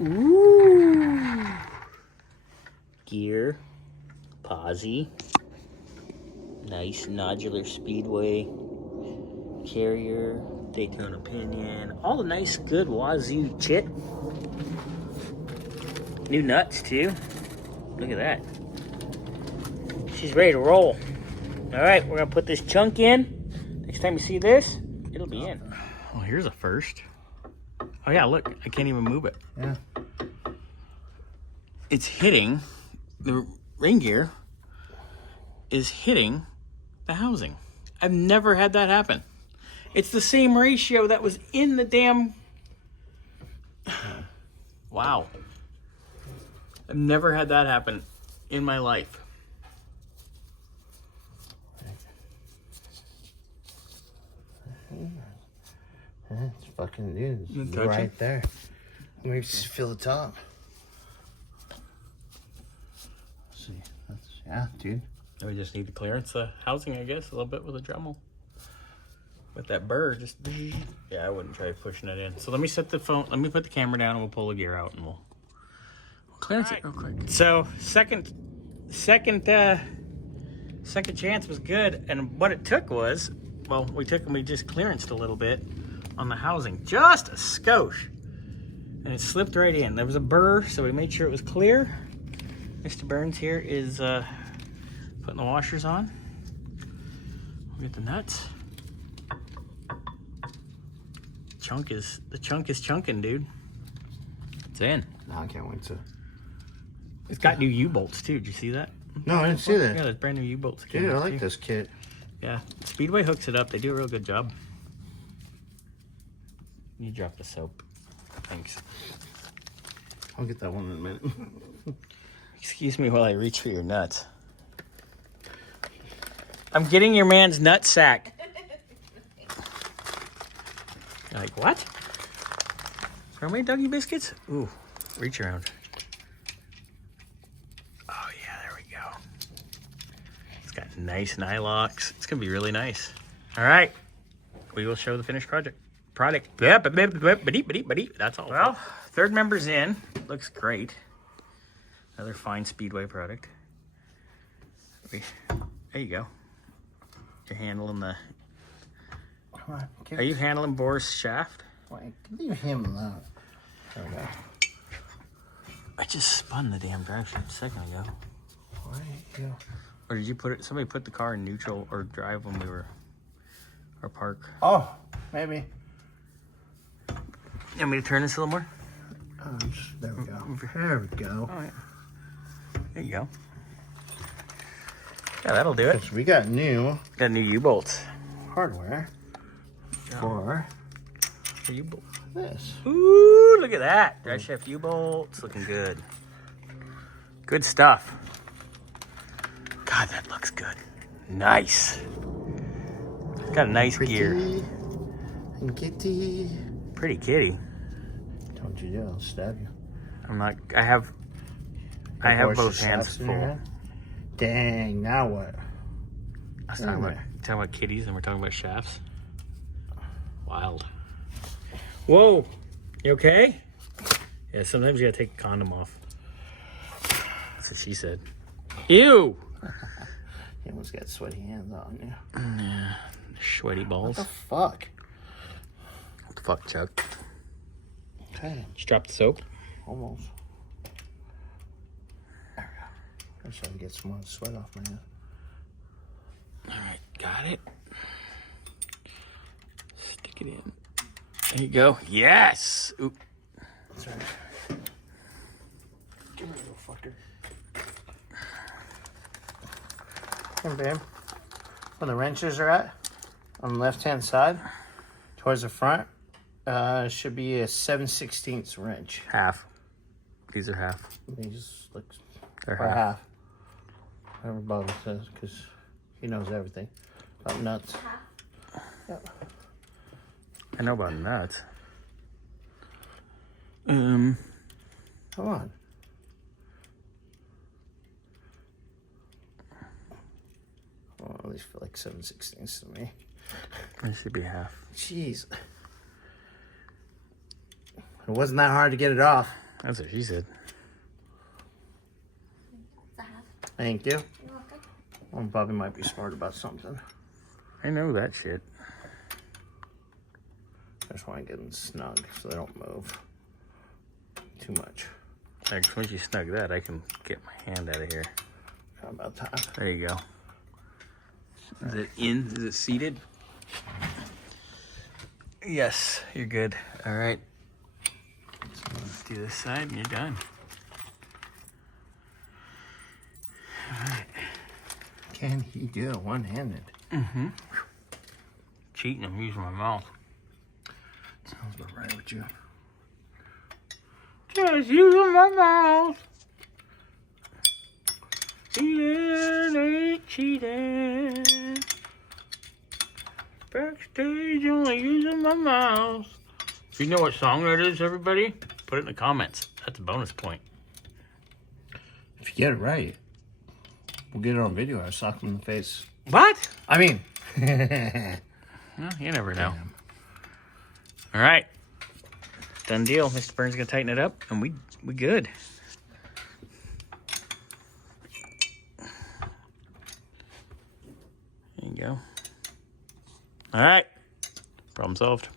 Ooh. Gear. Posi. Nice nodular speedway. Carrier. Daytona pinion. All the nice, good Wazoo chit. New nuts, too. Look at that. She's ready to roll. All right, we're going to put this chunk in. Next time you see this, it'll be in. Oh, here's a first. Oh, yeah, look. I can't even move it. Yeah. It's hitting, the rain gear is hitting the housing. I've never had that happen. It's the same ratio that was in the damn... Wow. I've never had that happen in my life. It's fucking, dude. It's Touch right it? there. Let me just feel the top. Let's see. Yeah, dude. We just need to clearance the housing, I guess, a little bit with a Dremel. With that burr, just... Yeah, I wouldn't try pushing it in. So let me set the phone... Let me put the camera down and we'll pull the gear out and we'll clearance it real quick. So, second chance was good. And what it took was... Well, we just clearanced a little bit on the housing. Just a skosh. And it slipped right in. There was a burr, so we made sure it was clear. Mr. Burns here is putting the washers on. We'll get the nuts. The chunk is chunking, dude. It's in. No, I can't wait to. It's got new U-bolts too. Did you see that? No, I didn't see that. Yeah, there's brand new U-bolts. Dude, I like this kit. Yeah, Speedway hooks it up. They do a real good job. You dropped the soap. Thanks. I'll get that one in a minute. Excuse me while I reach for your nuts. I'm getting your man's nut sack. You're like, what? Are we doggy biscuits? Ooh, reach around. Oh yeah, there we go. It's got nice nylocks. It's gonna be really nice. All right, we will show the finished product. That's all. Well, third member's in. Looks great. Another fine Speedway product. There you go. You're handling the... Come on. Are you handling Boris' shaft? Wait, leave him alone. There we go. I just spun the damn drive shaft a second ago. Why you? Or did you put it... Somebody put the car in neutral or drive when we were... Or park. Oh, maybe. You want me to turn this a little more? There we go. There we go. All right. There you go. Yeah, that'll do it. We got new U-bolts. hardware for U-bolts. this. Ooh, look at that. Drive shaft U-bolts. Looking good. Good stuff. God, that looks good. Nice. Got a nice gear. And kitty. Pretty kitty. Don't you do? I'll stab you. I'm not... I have both hands full. Dang, now what? I was talking about kitties and we're talking about shafts. Wild. Whoa. You okay? Yeah, sometimes you gotta take the condom off. That's what she said. Ew! He almost got sweaty hands on you. Yeah. Sweaty balls. What the fuck? What the fuck, Chuck? Okay. Just drop the soap. Almost. There we go. I'm just trying to get some more sweat off my hand. Alright, got it. Stick it in. There you go. Yes! Oop. That's right. Give me a little fucker. Hey, babe. Where the wrenches are at, on the left-hand side, towards the front, should be a 7/16 wrench. Half. These are half. They just look... They're Or half. half. Whatever Bobby says, because he knows everything about nuts. Yep. I know about nuts. Come on. Well, at least feel like 7/16 to me. It should be half. Jeez. It wasn't that hard to get it off. That's what she said. Thank you. Well, Bobby might be smart about something. I know that shit. I just want to get them snug so they don't move too much. Like, once you snug that, I can get my hand out of here. How about time? There you go. Is it in? Is it seated? Yes, you're good. All right. So let's do this side and you're done. All right. Can he do it one-handed? Mm-hmm. Cheating, I'm using my mouth. Sounds about right with you. Just using my mouth. Eating ain't cheating. Backstage only using my mouth. If you know what song that is, everybody, put it in the comments. That's a bonus point. If you get it right, we'll get it on video. I sock him in the face. What? I mean, Well, you never know. All right. Done deal. Mr. Burns gonna tighten it up, and we good. There you go. All right. Problem solved.